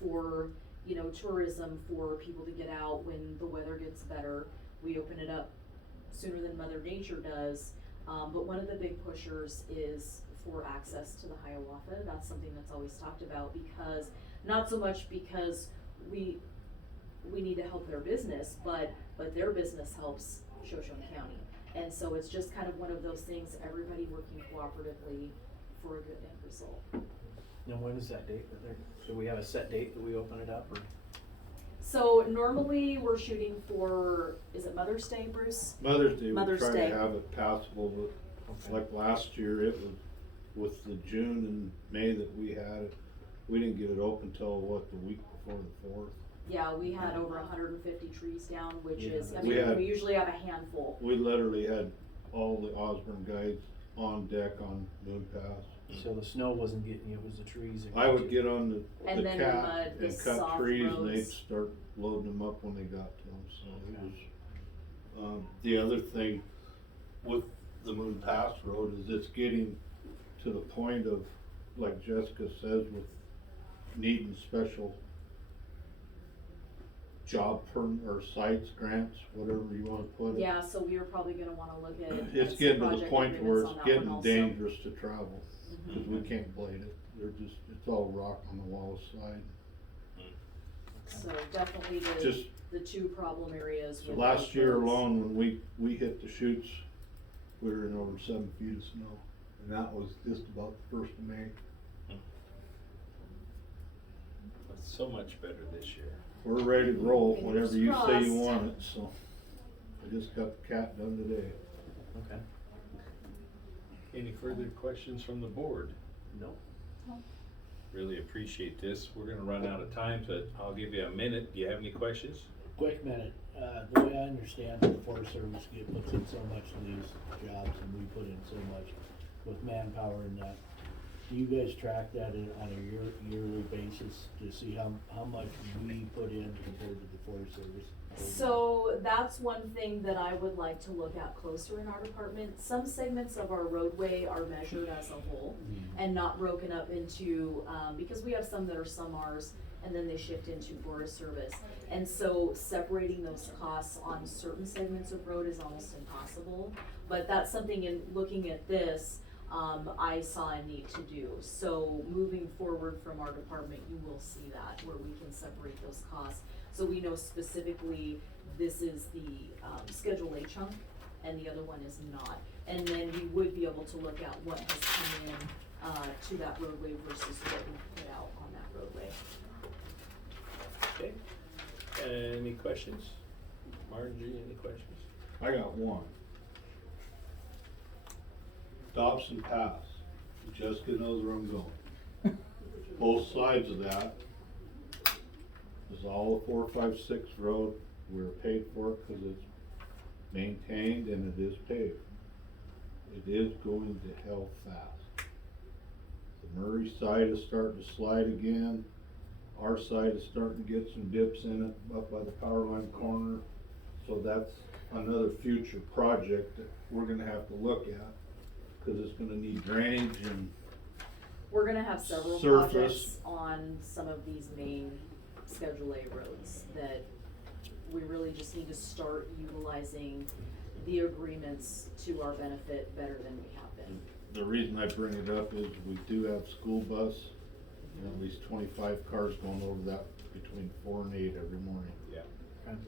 for, you know, tourism, for people to get out when the weather gets better. We open it up sooner than Mother Nature does, But one of the big pushers is for access to the Hiawatha. That's something that's always talked about, because, not so much because we need to help their business, but their business helps Shoshone County. And so it's just kind of one of those things, everybody working cooperatively for a good end result. And when is that date? Do we have a set date that we open it up, or? So normally we're shooting for, is it Mother's Day, Bruce? Mother's Day, we Mother's try Day. to have it passable, but Okay. like last year, it was with the June and May that we had it. We didn't get it open till the week before the 4th. Yeah, we had over 150 trees down, which Yeah. is, I We mean, had- we usually have a handful. We literally had all the Osborne guys on deck on Moon Pass. So the snow wasn't getting you, it was the trees. that I got would you. get on the And then the cat mud, the and cut soft trees, and they'd roads. start loading them up when they got to them, so it Okay. was, the other thing with the Moon Pass Road is it's getting to the point of, like Jessica says, with needing special job or sites, grants, whatever you wanna put it. Yeah, so we are probably gonna wanna look at. It's some getting to the project point where agreements it's on that getting one also. dangerous to travel, Mhm. cause we can't blade it, it's all rock on the wall side. So definitely Just- the two problem areas. So with last those year roads. alone, when we hit the chutes, we were in over 7 feet of snow, and that was just about the 1st of May. It's so much better this year. We're ready to roll Fingers whenever you say you crossed. want it, so. I just got the cat done today. Okay. Any further questions from the board? No. Really appreciate this. We're gonna run out of time, so I'll give you a minute. Do you have any questions? Quick minute, the way I understand it, the Forest Service puts in so much to these jobs and we put in so much with manpower and that. Do you guys track that on a yearly basis to see how much we put in compared to the Forest Service? So that's one thing that I would like to look at closer in our department. Some segments of our roadway are measured as a whole and not broken up into, because we have some that are some ours and then they shift into Forest Service. And so separating those costs on certain segments of road is almost impossible. But that's something, in looking at this, I saw a need to do. So moving forward from our department, you will see that, where we can separate those costs. So we know specifically this is the Schedule A chunk and the other one is not. And then we would be able to look at what has come in to that roadway versus what we put out on that roadway. Okay. Any questions? Margie, any questions? I got one. Dobson Pass, Jessica knows where I'm going. Both sides of that is all the 456 road, we're paid for it because it's maintained and it is paved. It is going to hell fast. The Murray side is starting to slide again, our side is starting to get some dips in it up by the power line corner. So that's another future project that we're gonna have to look at, cause it's gonna need drainage and We're gonna have several Surface. projects on some of these main Schedule A roads that we really just need to start utilizing the agreements to our benefit better than we have been. the reason I bring it up is we do have school bus and at least 25 cars going over that between 4 and 8 every morning. Yeah. Okay.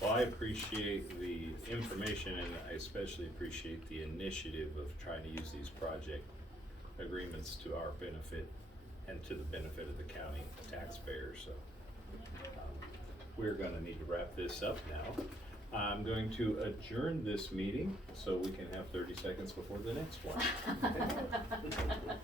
Well, I appreciate the information and I especially appreciate the initiative of trying to use these project agreements to our benefit and to the benefit of the county taxpayers, so. We're gonna need to wrap this up now. I'm going to adjourn this meeting so we can have 30 seconds before the next one.